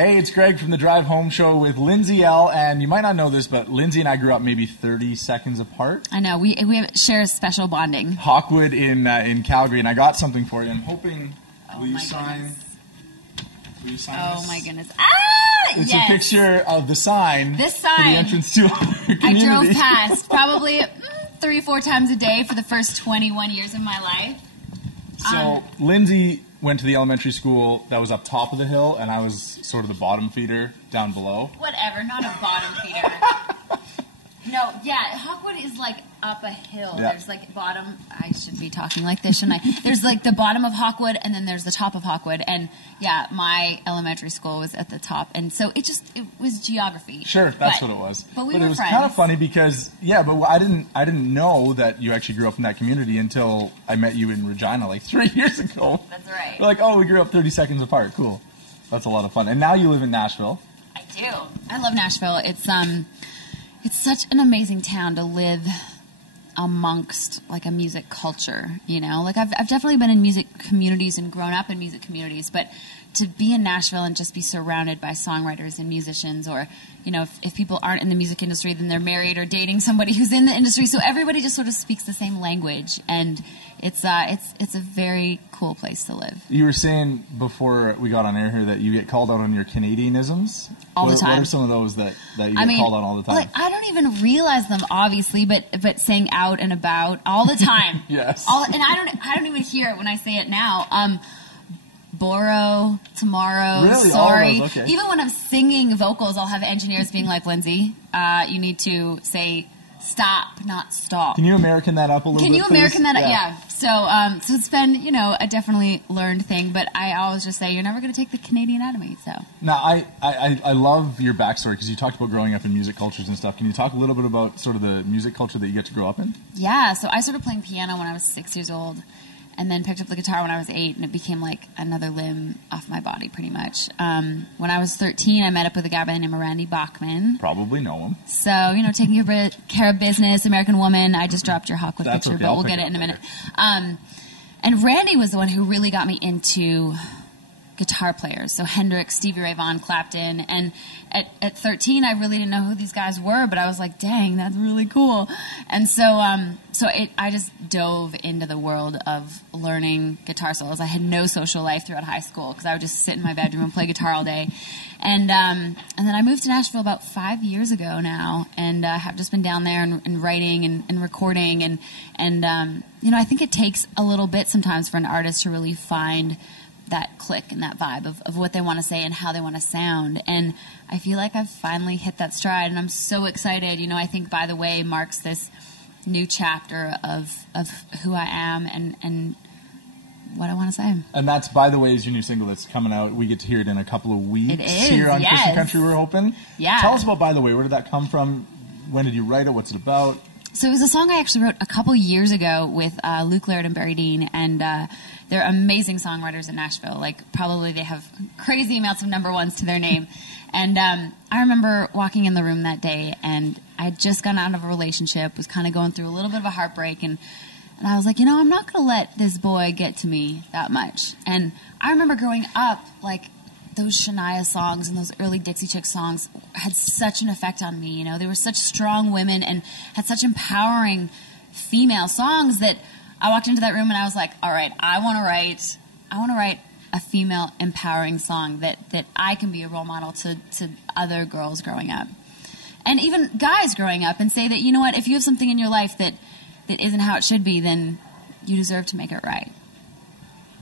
Hey, it's Greg from the Drive Home Show with Lindsay Ell, and you might not know this, but Lindsay and I grew up maybe 30 seconds apart. I know. We share a special bonding. Hawkwood in Calgary, and I got something for you. I'm hoping. Will you sign this? Oh my goodness! It's a picture of the sign. This sign. For the entrance to our community. I drove past probably 3 or 4 times a day for the first 21 years of my life. So Lindsay went to the elementary school that was up top of the hill, and I was sort of the bottom feeder down below. Whatever, not a bottom feeder. No, yeah, Hawkwood is like up a hill. Yeah. There's like bottom, I should be talking like this, shouldn't I? There's like the bottom of Hawkwood, and then there's the top of Hawkwood. And yeah, my elementary school was at the top. And so it was geography. Sure, that's what it was. But we were friends. It was kind of funny because, but I didn't know that you actually grew up in that community until I met you in Regina like 3 years ago. That's right. We're like, we grew up 30 seconds apart. Cool. That's a lot of fun. And now you live in Nashville. I do. I love Nashville. It's such an amazing town to live amongst like a music culture, you know? Like I've definitely been in music communities and grown up in music communities, but to be in Nashville and just be surrounded by songwriters and musicians, or, you know, if people aren't in the music industry, then they're married or dating somebody who's in the industry. So everybody just sort of speaks the same language, and it's a very cool place to live. You were saying before we got on air here that you get called out on your Canadianisms. All the time. What are some of those that you get called out all the time? Like, I don't even realize them, obviously, but saying out and about all the time. Yes. And I don't even hear it when I say it now. Borrow, tomorrow, really? Sorry. All of those? Okay. Even when I'm singing vocals, I'll have engineers being like, Lindsay, you need to say stop, not stop. Can you American that up a little bit? Can you American please? that up? Yeah. So it's been, a definitely learned thing, but I always just say, you're never going to take the Canadian out of me, so. Now, I love your backstory because you talked about growing up in music cultures and stuff. Can you talk a little bit about sort of the music culture that you get to grow up in? Yeah, so I started playing piano when I was 6 years old, and then picked up the guitar when I was 8, and it became like another limb off my body, pretty much. When I was 13, I met up with a guy by the name of Randy Bachman. Probably know him. So, taking care of business, American woman. I just dropped your Hawkwood picture, okay. but we'll get it in a minute. And Randy was the one who really got me into guitar players. So Hendrix, Stevie Ray Vaughan, Clapton. And at 13, I really didn't know who these guys were, but I was like, dang, that's really cool. And so I just dove into the world of learning guitar solos. I had no social life throughout high school because I would just sit in my bedroom and play guitar all day. And then I moved to Nashville about 5 years ago now, and have just been down there and writing and recording. And I think it takes a little bit sometimes for an artist to really find that click and that vibe of what they want to say and how they want to sound. And I feel like I've finally hit that stride, and I'm so excited. I think By the Way marks this new chapter of who I am and what I want to say. And that's By the Way is your new single that's coming out. We get to hear it in a couple of weeks. It is, here on yes. CISN Country, we're hoping. Yeah. Tell us about By the Way. Where did that come from? When did you write it? What's it about? So it was a song I actually wrote a couple years ago with Luke Laird and Barry Dean, and they're amazing songwriters in Nashville. Like, probably they have crazy amounts of number ones to their name. And I remember walking in the room that day, and I had just gotten out of a relationship, was kind of going through a little bit of a heartbreak, and I was like, I'm not going to let this boy get to me that much. And I remember growing up, like, those Shania songs and those early Dixie Chicks songs had such an effect on me. They were such strong women and had such empowering female songs that I walked into that room and I was like, all right, I want to write a female empowering song that I can be a role model to other girls growing up. And even guys growing up, and say that, you know what, if you have something in your life that isn't how it should be, then you deserve to make it right.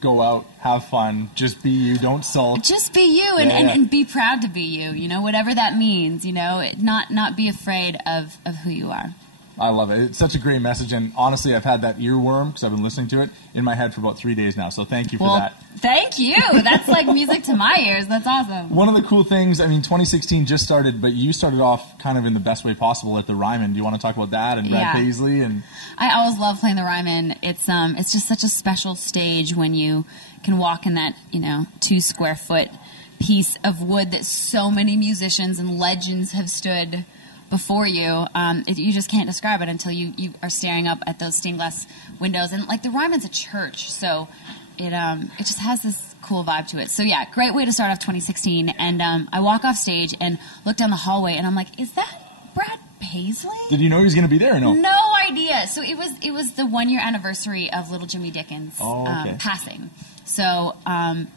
Go out, have fun, just be you, don't sulk. Just be you, and be proud to be you, whatever that means, not be afraid of who you are. I love it. It's such a great message, and honestly, I've had that earworm, because I've been listening to it, in my head for about 3 days now, so thank you for that. Thank you. That's like music to my ears. That's awesome. One of the cool things, 2016 just started, but you started off kind of in the best way possible at the Ryman. Do you want to talk about that and Brad Paisley? And I always love playing the Ryman. It's just such a special stage when you can walk in that, 2 square foot piece of wood that so many musicians and legends have stood before you. You just can't describe it until you are staring up at those stained glass windows. And like the Ryman's a church, so it just has this cool vibe to it. So yeah, great way to start off 2016. And I walk off stage and look down the hallway, and I'm like, is that Brad Paisley? Did you know he was going to be there or no? No idea. So it was the 1 year anniversary of Little Jimmy Dickens passing. So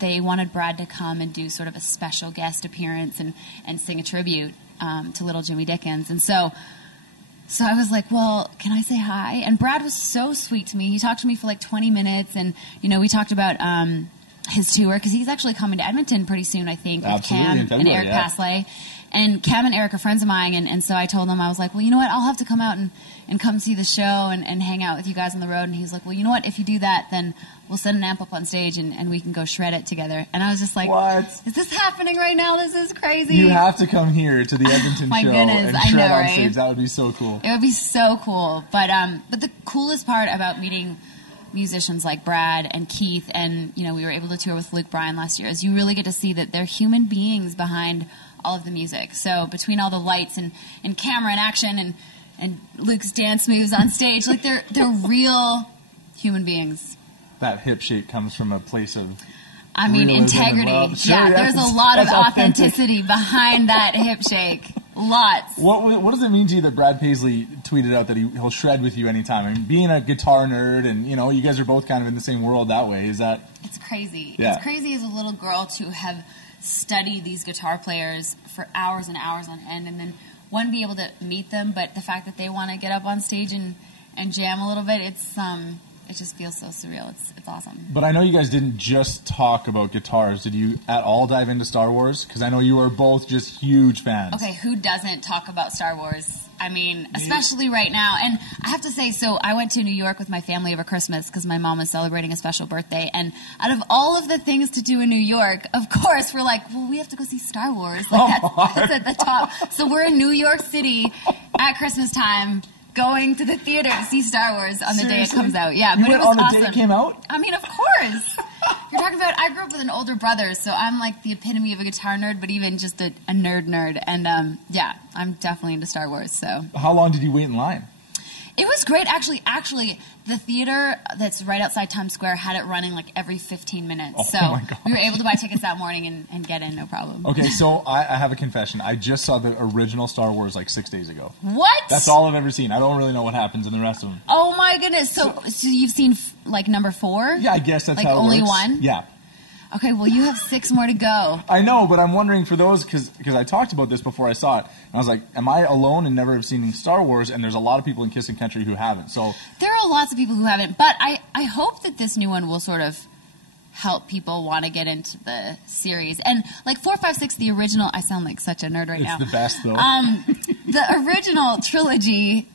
they wanted Brad to come and do sort of a special guest appearance and sing a tribute to Little Jimmy Dickens. And so I was like, well, can I say hi? And Brad was so sweet to me. He talked to me for like 20 minutes, and we talked about his tour, because he's actually coming to Edmonton pretty soon, I think, with Cam and Eric Pasley. And Cam and Eric are friends of mine, and so I told them, I was like, well, you know what, I'll have to come out and come see the show and hang out with you guys on the road. And he was like, well, you know what, if you do that, then we'll send an amp up on stage and we can go shred it together. And I was just like, what? Is this happening right now? This is crazy. You have to come here to the Edmonton My show goodness, and shred on stage. That would be so cool. It would be so cool. But the coolest part about meeting musicians like Brad and Keith, and we were able to tour with Luke Bryan last year, is you really get to see that they're human beings behind all of the music. So between all the lights and camera and action and Luke's dance moves on stage, like they're real human beings. That hip shake comes from a place of integrity. Sure, yeah, there's a lot of authenticity behind that hip shake. Lots. What does it mean to you that Brad Paisley tweeted out that he'll shred with you anytime? I mean, being a guitar nerd, and you guys are both kind of in the same world that way. Is that? It's crazy. Yeah. It's crazy as a little girl to have studied these guitar players for hours and hours on end, and then be able to meet them, but the fact that they want to get up on stage and jam a little bit, it just feels so surreal. It's awesome. But I know you guys didn't just talk about guitars. Did you at all dive into Star Wars? Because I know you are both just huge fans. Okay, who doesn't talk about Star Wars? I mean, especially right now. And I have to say, so I went to New York with my family over Christmas because my mom was celebrating a special birthday. And out of all of the things to do in New York, of course, we're like, well, we have to go see Star Wars. Like, that's at the top. So we're in New York City at Christmas time, going to the theater to see Star Wars on the day it comes out. Yeah, but it was on awesome. The day it came out? I mean, of course. You're talking about, I grew up with an older brother, so I'm like the epitome of a guitar nerd, but even just a nerd. And yeah, I'm definitely into Star Wars. So how long did you wait in line? It was great, actually. The theater that's right outside Times Square had it running like every 15 minutes. Oh, so we were able to buy tickets that morning and get in, no problem. Okay, so I have a confession. I just saw the original Star Wars like 6 days ago. What? That's all I've ever seen. I don't really know what happens in the rest of them. Oh my goodness. So you've seen like number 4? Yeah, I guess that's like how it only works. One? Yeah. Okay, well, you have 6 more to go. I know, but I'm wondering for those, because I talked about this before I saw it, and I was like, am I alone and never have seen Star Wars? And there's a lot of people in CISN Country who haven't. So there are lots of people who haven't, but I hope that this new one will sort of help people want to get into the series. And like 4, 5, 6, the original, I sound like such a nerd right now. It's the best, though. The original trilogy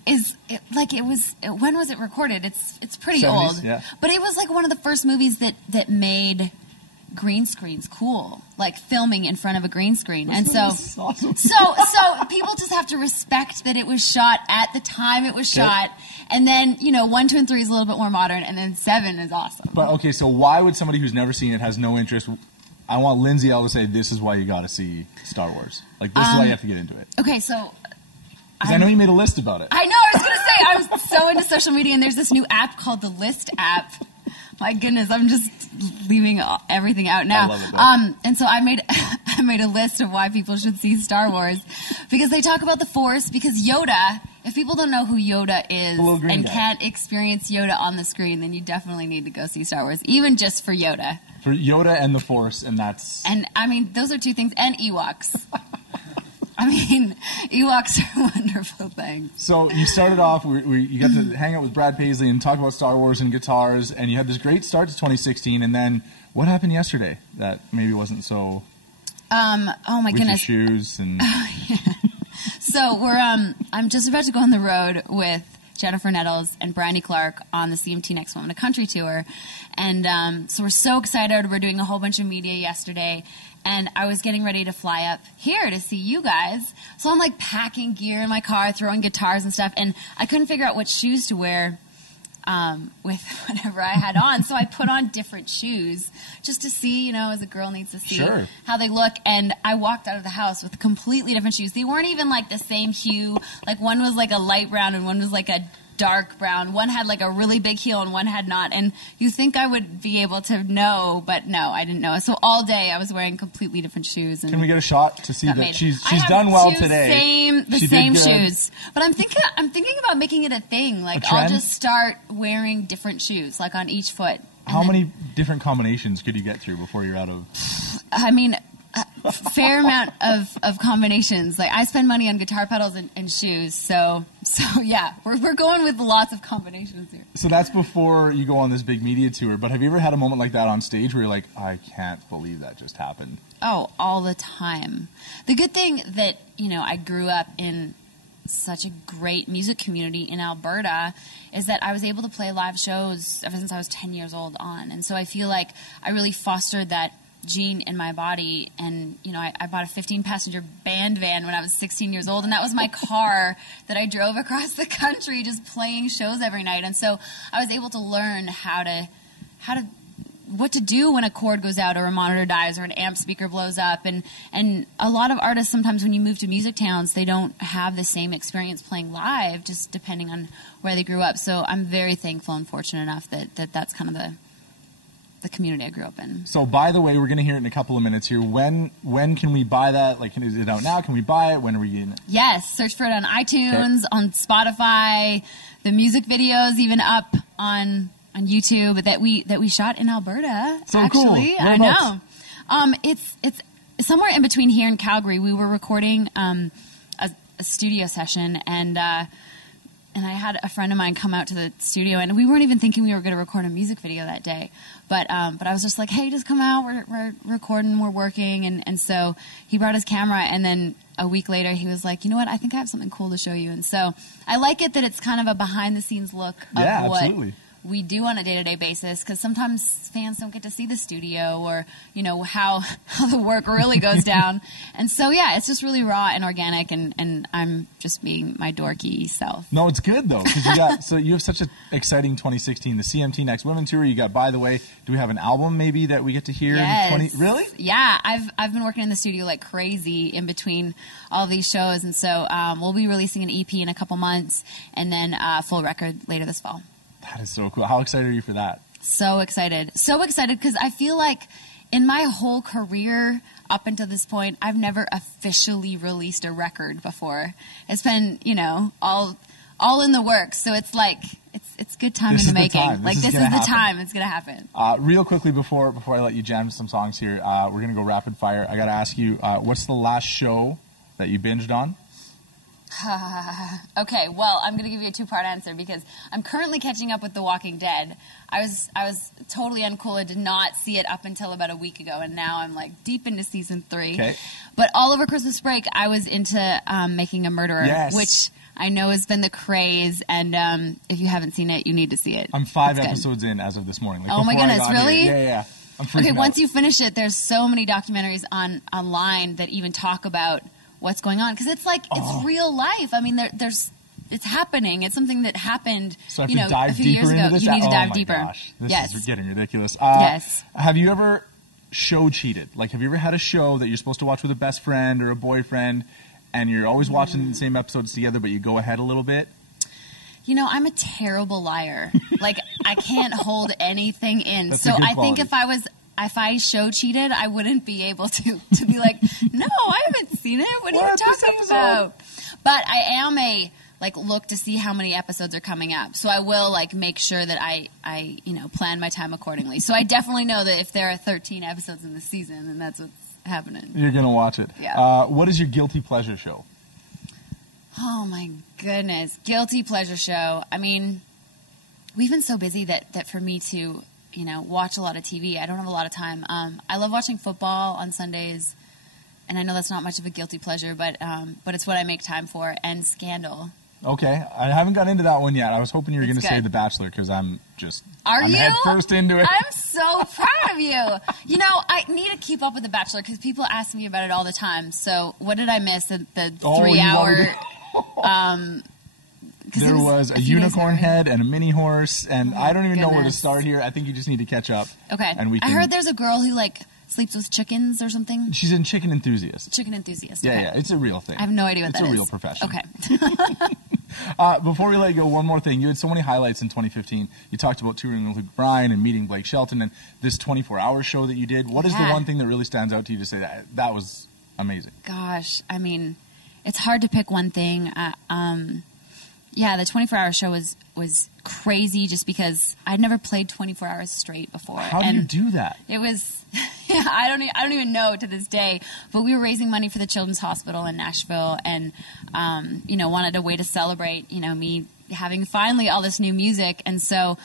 when was it recorded? It's pretty 70s, old. Yeah. But it was like one of the first movies that made green screens cool, like filming in front of a green screen. And so awesome. so people just have to respect that it was shot at the time it was shot. And then 1, 2, and 3 is a little bit more modern, and then 7 is awesome. But okay, so why would somebody who's never seen it, has no interest, I want Lindsay Ell to say this is why you got to see Star Wars, like this is why you have to get into it. Okay, so because I know you made a list about it. I know, I was going to say, I was so into social media, and there's this new app called the List app. My goodness, I'm just leaving everything out now. I love it, and so I made a list of why people should see Star Wars, because they talk about the Force, because Yoda, if people don't know who Yoda is and can't experience Yoda on the screen, then you definitely need to go see Star Wars, even just for Yoda. For Yoda and the Force, and that's... And, I mean, those are 2 things, and Ewoks. I mean, Ewoks are a wonderful thing. So you started off, you got to hang out with Brad Paisley and talk about Star Wars and guitars, and you had this great start to 2016, and then what happened yesterday that maybe wasn't so... oh my goodness. Your shoes and... Yeah. So I'm just about to go on the road with Jennifer Nettles and Brandy Clark on the CMT Next Woman to Country tour. And so we're so excited. We're doing a whole bunch of media yesterday. And I was getting ready to fly up here to see you guys. So I'm like packing gear in my car, throwing guitars and stuff. And I couldn't figure out what shoes to wear with whatever I had on. So I put on different shoes just to see, as a girl needs to see how they look. And I walked out of the house with completely different shoes. They weren't even like the same hue. Like one was like a light brown and one was like a dark brown. One had like a really big heel and one had not. And you think I would be able to know, but no, I didn't know. So all day I was wearing completely different shoes. And can we get a shot to see that she's I done well have today? The same shoes. But I'm thinking about making it a thing. Like I'll just start wearing different shoes, like on each foot. How many different combinations could you get through before you're out of? I mean, a fair amount of combinations. Like I spend money on guitar pedals and shoes, so yeah, we're going with lots of combinations here. So that's before you go on this big media tour. But have you ever had a moment like that on stage where you're like, I can't believe that just happened? Oh, all the time. The good thing that I grew up in such a great music community in Alberta is that I was able to play live shows ever since I was 10 years old on. And so I feel like I really fostered that gene in my body. And, I bought a 15-passenger band van when I was 16 years old, and that was my car that I drove across the country just playing shows every night. And so I was able to learn what to do when a cord goes out or a monitor dies or an amp speaker blows up. And a lot of artists, sometimes when you move to music towns, they don't have the same experience playing live, just depending on where they grew up. So I'm very thankful and fortunate enough that that's kind of the community I grew up in. So by the way, we're going to hear it in a couple of minutes here. When can we buy that? Like, is it out now? Can we buy it? When are we getting it? Yes, search for it on iTunes, on Spotify, the music videos even up on YouTube that we shot in Alberta. So actually, cool. I know. It's somewhere in between here and Calgary. We were recording a studio session, and I had a friend of mine come out to the studio, and we weren't even thinking we were going to record a music video that day. But I was just like, hey, just come out. We're recording. We're working, and so he brought his camera, and then a week later he was like, you know what? I think I have something cool to show you. And so I like it that it's kind of a behind the scenes look of what absolutely. We do on a day-to-day basis, because sometimes fans don't get to see the studio or, how the work really goes down. And so, yeah, it's just really raw and organic, and I'm just being my dorky self. No, it's good, though, because you have such an exciting 2016, the CMT Next Women Tour. You got, by the way, do we have an album maybe that we get to hear? Yes. Really? Yeah, I've been working in the studio like crazy in between all these shows, and so we'll be releasing an EP in a couple months, and then a full record later this fall. That is so cool. How excited are you for that? So excited. So excited, because I feel like in my whole career up until this point, I've never officially released a record before. It's been, all in the works. So it's like, it's good time in the making. Like, this is the time it's going to happen. Real quickly before I let you jam some songs here, we're going to go rapid fire. I got to ask you, what's the last show that you binged on? Okay, well, I'm going to give you a two-part answer, because I'm currently catching up with The Walking Dead. I was totally uncool. I did not see it up until about a week ago, and now I'm like deep into season 3. Okay. But all over Christmas break, I was into Making a Murderer, which I know has been the craze, and if you haven't seen it, you need to see it. I'm 5 episodes in as of this morning. Like, oh my goodness, really? Yeah. I'm freaking out. Once you finish it, there's so many documentaries online that even talk about what's going on, because it's like it's real life. I mean, it's happening. It's something that happened, so I have to dive a few deeper years ago. into this? You need to dive my deeper. Gosh. This is getting ridiculous. Yes. Have you ever show cheated? Like, have you ever had a show that you're supposed to watch with a best friend or a boyfriend, and you're always watching the same episodes together, but you go ahead a little bit? I'm a terrible liar. Like, I can't hold anything in. That's so I quality. think if I show cheated, I wouldn't be able to be like, no, I haven't seen it. What are you talking about? But I am look to see how many episodes are coming up. So I will make sure that I plan my time accordingly. So I definitely know that if there are 13 episodes in the season, then that's what's happening. You're going to watch it. Yeah. What is your guilty pleasure show? Oh my goodness. Guilty pleasure show. I mean, we've been so busy that for me to watch a lot of TV. I don't have a lot of time. I love watching football on Sundays, and I know that's not much of a guilty pleasure, but it's what I make time for. And Scandal. Okay, I haven't got into that one yet. I was hoping you were going to say The Bachelor, because I'm head first into it. I'm so proud of you. I need to keep up with The Bachelor, because people ask me about it all the time. So what did I miss? The 3-hour. There was a unicorn head and a mini horse, and I don't even know where to start here. I think you just need to catch up. Okay. And I heard there's a girl who sleeps with chickens or something. She's in Chicken Enthusiast. Chicken Enthusiast. Yeah, okay. yeah, it's a real thing. I have no idea what that is. It's a real profession. Okay. Before we let you go, one more thing. You had so many highlights in 2015. You talked about touring with Luke Bryan and meeting Blake Shelton and this 24-hour show that you did. What is the one thing that really stands out to you to say that was amazing? Gosh, I mean, it's hard to pick one thing. Yeah, the 24-hour show was crazy just because I'd never played 24 hours straight before. How do you do that? It was, yeah, I don't even know to this day. But we were raising money for the Children's Hospital in Nashville, and wanted a way to celebrate, me having finally all this new music, and so.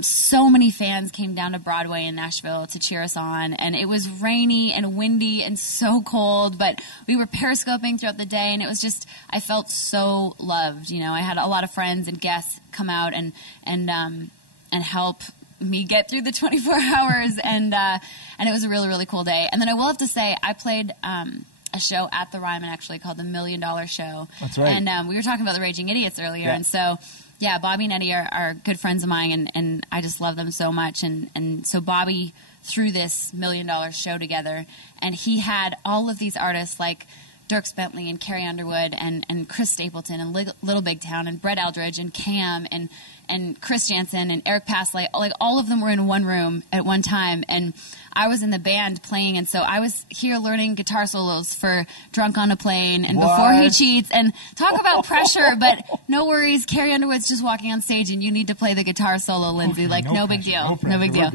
So many fans came down to Broadway in Nashville to cheer us on, and it was rainy and windy and so cold, but we were periscoping throughout the day, and it was just, I felt so loved. I had a lot of friends and guests come out and help me get through the 24 hours, and it was a really, really cool day. And then I will have to say, I played a show at the Ryman actually called the $1 Million Show. That's right. And we were talking about the Raging Idiots earlier, yeah. And so... Yeah, Bobby and Eddie are good friends of mine, and I just love them so much. And so Bobby threw this $1 Million Show together, and he had all of these artists like Dierks Bentley and Carrie Underwood and Chris Stapleton and Little Big Town and Brett Eldridge and Cam and Chris Jansen and Eric Pasley. Like all of them were in one room at one time, and I was in the band playing, and so I was here learning guitar solos for Drunk on a Plane and Before He Cheats, and talk about pressure, but no worries, Carrie Underwood's just walking on stage and you need to play the guitar solo, Lindsay. Okay, like no big deal. No big deal.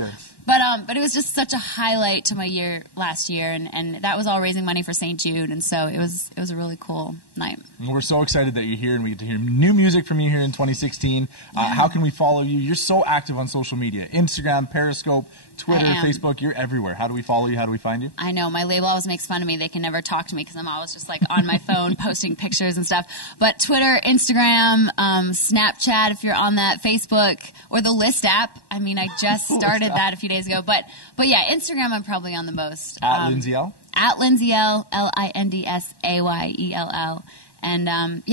But it was just such a highlight to my year last year, and that was all raising money for St. Jude, and so it was a really cool night. And we're so excited that you're here, and we get to hear new music from you here in 2016. How can we follow you? You're so active on social media, Instagram, Periscope, Twitter, Facebook. You're everywhere. How do we follow you? How do we find you? I know. My label always makes fun of me. They can never talk to me because I'm always just like on my phone posting pictures and stuff. But Twitter, Instagram, Snapchat, if you're on that, Facebook, or the List app. I mean, I just started that a few days ago. But yeah, Instagram I'm probably on the most. At Lindsay Ell? At Lindsay Ell, Lindsayell. And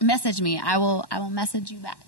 message me. I will message you back.